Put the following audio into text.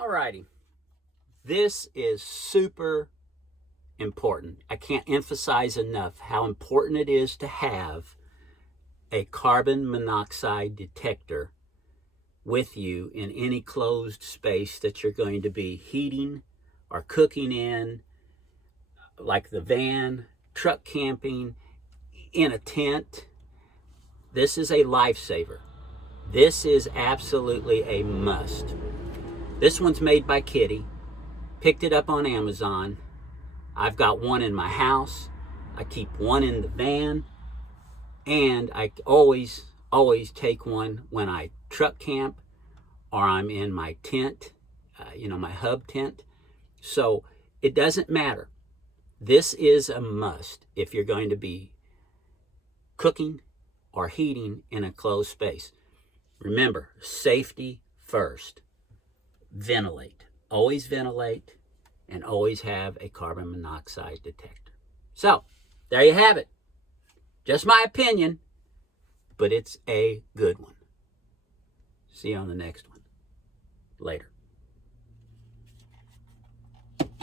Alrighty, this is super important. I can't emphasize enough how important it is to have a carbon monoxide detector with you in any closed space that you're going to be heating or cooking in, like the van, truck camping, in a tent. This is a lifesaver. This is absolutely a must. This one's made by Kiddie. Picked it up on Amazon. I've got one in my house. I keep one in the van. And I always take one when I truck camp or I'm in my tent, my hub tent. So it doesn't matter. This is a must if you're going to be cooking or heating in a closed space. Remember, safety first. Ventilate. Always ventilate and always have a carbon monoxide detector. So, there you have it. Just my opinion, but it's a good one. See you on the next one. Later.